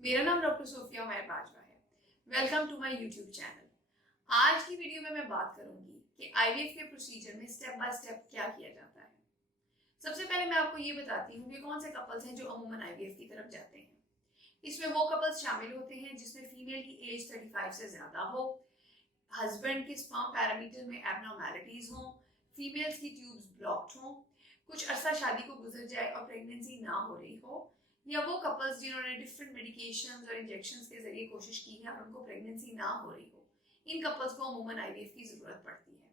मेरा नाम doctor Sophia Umair Bajwa है। Welcome to my YouTube channel. आज की वीडियो में मैं बात करूंगी कि आईवीएफ के प्रोसीजर में स्टेप बाय स्टेप क्या किया जाता है। सबसे पहले मैं आपको ये बताती हूँ कि कौन से कपल्स हैं जो अमूमन आईवीएफ की तरफ जाते हैं। इसमें वो कपल्स शामिल होते हैं जिसमें फीमेल की एज 35 से ज्यादा हो, हस्बैंड के स्पर्म पैरामीटर में एबनॉर्मैलिटीज हो, फीमेल्स की ट्यूब्स ब्लॉक्ड हो, कुछ अरसा शादी को गुजर जाए और प्रेगनेंसी ना हो रही हो, या वो कपल्स जिन्होंने डिफरेंट मेडिकेशंस और इंजेक्शंस के जरिए कोशिश की है और उनको प्रेगनेंसी ना हो रही हो। इन कपल्स को अमूमन आईवीएफ की जरूरत पड़ती है।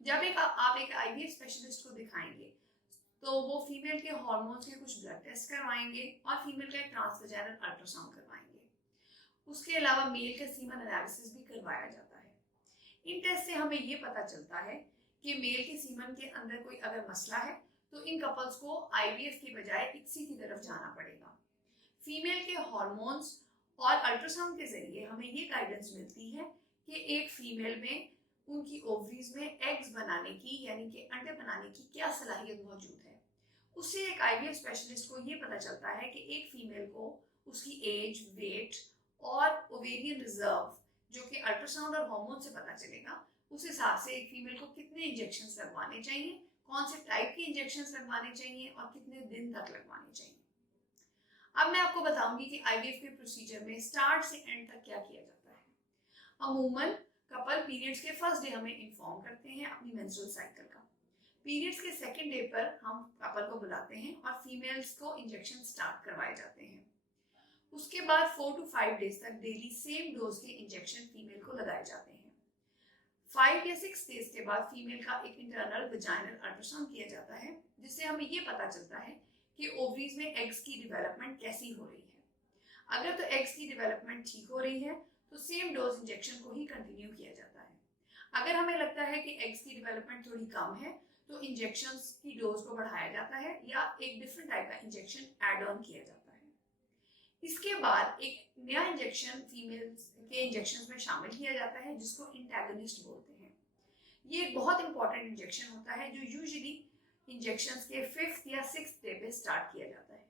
जब आप एक आईवीएफ स्पेशलिस्ट को दिखाएंगे तो वो फीमेल के हार्मोन्स के कुछ ब्लड टेस्ट करवाएंगे और फीमेल का एक ट्रांसवेजाइनल अल्ट्रासाउंड करवाएंगे। उसके अलावा मेल का सीमन एनालिसिस भी करवाया जाता है। इन टेस्ट से हमें ये पता चलता है कि मेल के सीमन के अंदर कोई अगर मसला है तो इन कपल्स को आईवीएफ की बजाय इक्सी की तरफ जाना पड़ेगा। फीमेल के हार्मोन्स और अल्ट्रासाउंड के जरिए हमें ये गाइडेंस मिलती है कि एक फीमेल में उनकी ओवरीज में एग्स बनाने की यानी कि अंडे बनाने की क्या सलाहियत मौजूद है। उससे एक आईवीएफ स्पेशलिस्ट को ये पता चलता है कि एक फीमेल को उसकी एज, वेट और ओवेरियन रिजर्व जो कि अल्ट्रासाउंड और हार्मोन से पता चलेगा, उस हिसाब से एक फीमेल को कितने इंजेक्शन लगवाने चाहिए, कौन से टाइप के इंजेक्शन लगवाने चाहिए और कितने दिन तक लगवाने चाहिए। अब मैं आपको बताऊंगी कि आईवीएफ के प्रोसीजर में स्टार्ट से एंड तक क्या किया जाता है। अमूमन कपल पीरियड्स के फर्स्ट डे हमें इन्फॉर्म करते हैं अपनी मेंस्ट्रुअल साइकिल का। पीरियड्स के सेकेंड डे पर हम कपल को बुलाते हैं और फीमेल्स को इंजेक्शन स्टार्ट करवाए जाते हैं। उसके बाद 4 to 5 डेज तक डेली सेम डोज के इंजेक्शन फीमेल को लगाए जाते हैं। 5 या 6 डेज के बाद फीमेल का एक इंटरनल वजाइनल अल्ट्रासाउंड किया जाता है, जिससे हमें ये पता चलता है कि ओवरीज में एग्स की डेवलपमेंट कैसी हो रही है। अगर तो एग्स की डेवलपमेंट ठीक हो रही है तो सेम डोज इंजेक्शन को ही कंटिन्यू किया जाता है। अगर हमें लगता है कि एग्स की डेवलपमेंट थोड़ी कम है तो इंजेक्शन की डोज को बढ़ाया जाता है या एक डिफरेंट टाइप का इंजेक्शन एड ऑन किया जाता है। इसके बाद एक नया इंजेक्शन फीमेल्स के इंजेक्शन में शामिल किया जाता है जिसको इंटैगोनिस्ट बोलते हैं। ये एक बहुत इंपॉर्टेंट इंजेक्शन होता है जो यूजुअली इंजेक्शन के 5th या 6th डे पे स्टार्ट किया जाता है।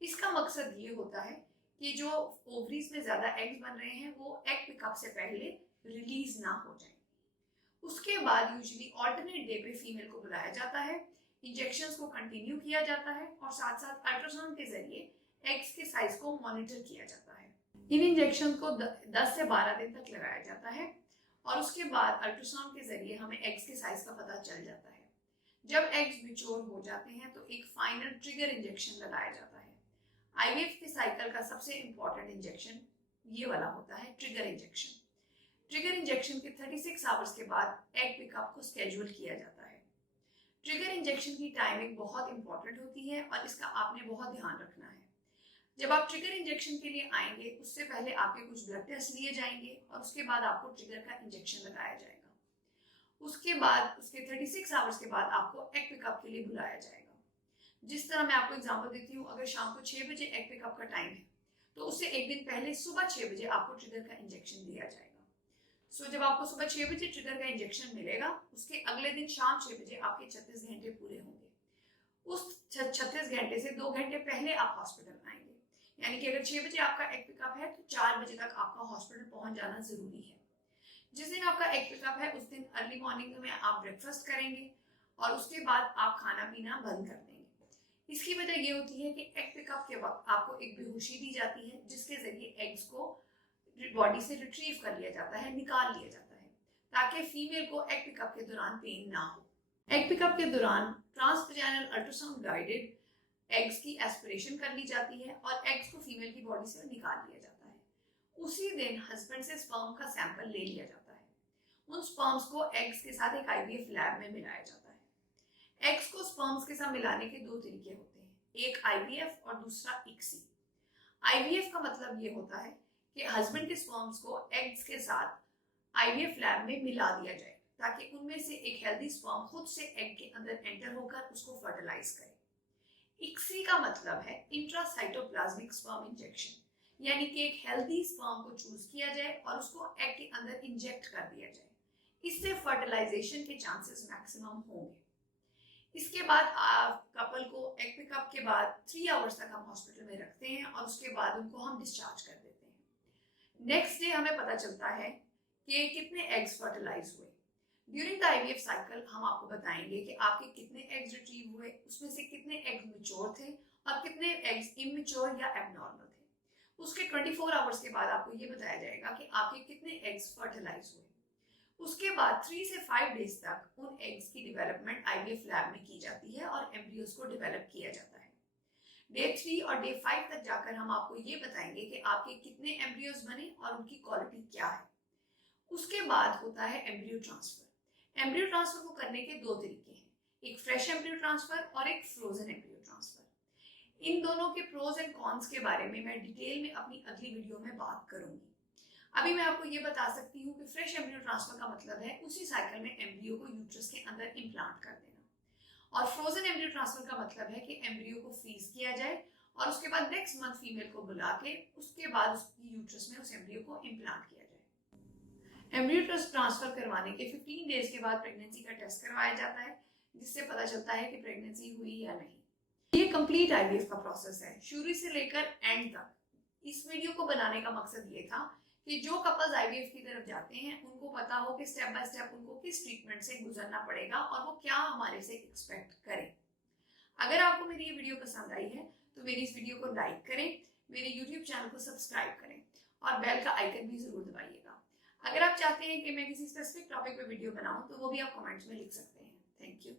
इसका मकसद ये होता है कि जो ओवरीज में ज्यादा एग्स बन रहे हैं वो एग पिकअप से पहले रिलीज ना हो जाए। उसके बाद यूजुअली ऑल्टरनेट डे पे फीमेल को बुलाया जाता है, इंजेक्शंस को कंटिन्यू किया जाता है और साथ साथ अल्ट्रासाउंड के जरिए एग्स के साइज को मॉनिटर किया जाता है। इन इंजेक्शन को 10 से 12 दिन तक लगाया जाता है और उसके बाद अल्ट्रासाउंड के जरिए हमें एग्स के साइज का पता चल जाता है। जब एग्स मैच्योर हो जाते हैं तो एक फाइनल ट्रिगर इंजेक्शन लगाया जाता है। आईवीएफ के साइकिल का सबसे इंपॉर्टेंट इंजेक्शन ये वाला होता है, ट्रिगर इंजेक्शन। ट्रिगर इंजेक्शन के 36 आवर्स के बाद एग पिकअप को स्केड्यूल किया जाता है। ट्रिगर इंजेक्शन की टाइमिंग बहुत इंपॉर्टेंट होती है और इसका आपने बहुत ध्यान रखना है। जब आप ट्रिगर इंजेक्शन के लिए आएंगे उससे पहले आपके कुछ ब्लड टेस्ट लिए जाएंगे और उसके बाद आपको ट्रिगर का इंजेक्शन लगाया जाएगा। उसके बाद उसके 36 आवर्स के बाद आपको एग पिकअप के लिए बुलाया जाएगा। जिस तरह मैं आपको एग्जांपल देती हूँ, अगर शाम को 6 बजे एग पिकअप का टाइम है तो उससे एक दिन पहले सुबह 6 बजे आपको ट्रिगर का इंजेक्शन दिया जाएगा। जब आपको सुबह 6 बजे ट्रिगर का इंजेक्शन मिलेगा उसके अगले दिन शाम 6 बजे आपके 36 घंटे पूरे होंगे। उस 36 घंटे से 2 घंटे पहले आप हॉस्पिटल आएंगे, यानी कि अगर 6 बजे आपका एग पिकअप है तो 4 बजे तक आपका हॉस्पिटल पहुंच जाना जरूरी है। जिस दिन आपका एग पिकअप है उस दिन अर्ली मॉर्निंग में आप ब्रेकफास्ट करेंगे और उसके बाद आप खाना पीना बंद कर देंगे। इसकी वजह ये होती है कि एग पिकअप के वक्त आपको एक बेहोशी दी जाती है जिसके जरिए एग्स को बॉडी से रिट्रीव कर लिया जाता है, निकाल लिया जाता है, ताकि फीमेल को एग पिकअप के दौरान पेन ना हो। एग पिकअप के दौरान ट्रांसवेजाइनल अल्ट्रासाउंड गाइडेड एग्स की एस्पिरेशन कर ली जाती है और एग्स को फीमेल की बॉडी से निकाल लिया जाता है। उसी दिन हस्बैंड से स्पर्म का सैंपल ले लिया जाता है। उन स्पर्म्स को एग्स के साथ एक आईवीएफ लैब में मिलाया जाता है। एग्स को स्पर्म्स के साथ मिलाने के 2 तरीके होते हैं, एक आईवीएफ और दूसरा इक्सी। आईवीएफ का मतलब ये होता है कि हस्बैंड के स्पर्म्स को एग्स के साथ आईवीएफ लैब में मिला दिया जाए ताकि उनमें से एक हेल्दी स्पर्म खुद से एग के अंदर एंटर होकर उसको फर्टिलाइज करे। इक्सी का मतलब है इंट्रासाइटोप्लाज्मिक स्पर्म इंजेक्शन, यानी कि एक हेल्दी स्पर्म को चूज किया जाए और उसको एग के अंदर इंजेक्ट कर दिया जाए। इससे फर्टिलाइजेशन के चांसेस मैक्सिमम होंगे। इसके बाद कपल को एग पिकअप के बाद 3 आवर्स तक हम हॉस्पिटल में रखते हैं और उसके बाद उनको हम डिस्चार्ज कर देते हैं। नेक्स्ट डे हमें पता चलता है कि कितने एग्स फर्टिलाइज हुए। ड्यूरिंग द आईवीएफ साइकिल हम आपको बताएंगे कि आपके कितने एग्स रिट्रीव हुए, उसमें से कितने एग्स मैच्योर थे और कितने एग्स इमेच्योर या एबनॉर्मल थे। उसके 24 आवर्स के बाद आपको ये बताया जाएगा कि आपके कितने एग्स फर्टिलाइज हुए। उसके बाद 3 से 5 डेज तक उन एग्स की डेवलपमेंट आईवीएफ लैब में की जाती है और एम्ब्रियोज को डेवलप किया जाता है। डे 3 और डे 5 तक जाकर हम आपको ये बताएंगे कि आपके कितने एम्ब्रियोज बने और उनकी क्वालिटी क्या है। उसके बाद होता है एम्ब्रियो ट्रांसफर। एम्ब्रियो ट्रांसफर को करने के 2 तरीके हैं, एक फ्रेश एम्ब्रियो ट्रांसफर और एक फ्रोजन एम्ब्रियो ट्रांसफर। इन दोनों के प्रोज एंड कॉन्स के बारे में मैं डिटेल में अपनी अगली वीडियो में बात करूंगी। अभी मैं आपको ये बता सकती हूँ कि फ्रेश एम्ब्रियो ट्रांसफर का मतलब है उसी साइकिल में एम्ब्रियो को यूट्रस के अंदर इम्प्लांट कर देना, और फ्रोजन एम्ब्रियो ट्रांसफर का मतलब है कि एम्ब्रियो को फ्रीज किया जाए और उसके बाद नेक्स्ट मंथ फीमेल को बुला के उसके बाद उसकी यूट्रस में उस एम्ब्रियो को इम्प्लांट किया जाए। एम्ब्रियो ट्रांसफर करवाने के 15 डेज के बाद प्रेगनेंसी का टेस्ट करवाया जाता है, जिससे पता चलता है कि प्रेगनेंसी हुई या नहीं। ये कंप्लीट आईवीएफ का प्रोसेस है, शुरू से लेकर एंड तक। इस वीडियो को बनाने का मकसद ये था कि जो कपल्स आईवीएफ की तरफ जाते हैं उनको पता हो कि स्टेप बाय स्टेप उनको किस ट्रीटमेंट से गुजरना पड़ेगा और वो क्या हमारे से एक्सपेक्ट करें। अगर आपको मेरी ये वीडियो पसंद आई है तो मेरी इस वीडियो को लाइक करें, मेरे यूट्यूब चैनल को सब्सक्राइब करें और बेल का आइकन भी जरूर दबाइएगा। अगर आप चाहते हैं कि मैं किसी स्पेसिफिक टॉपिक पे वीडियो बनाऊं तो वो भी आप कमेंट्स में लिख सकते हैं। Thank you.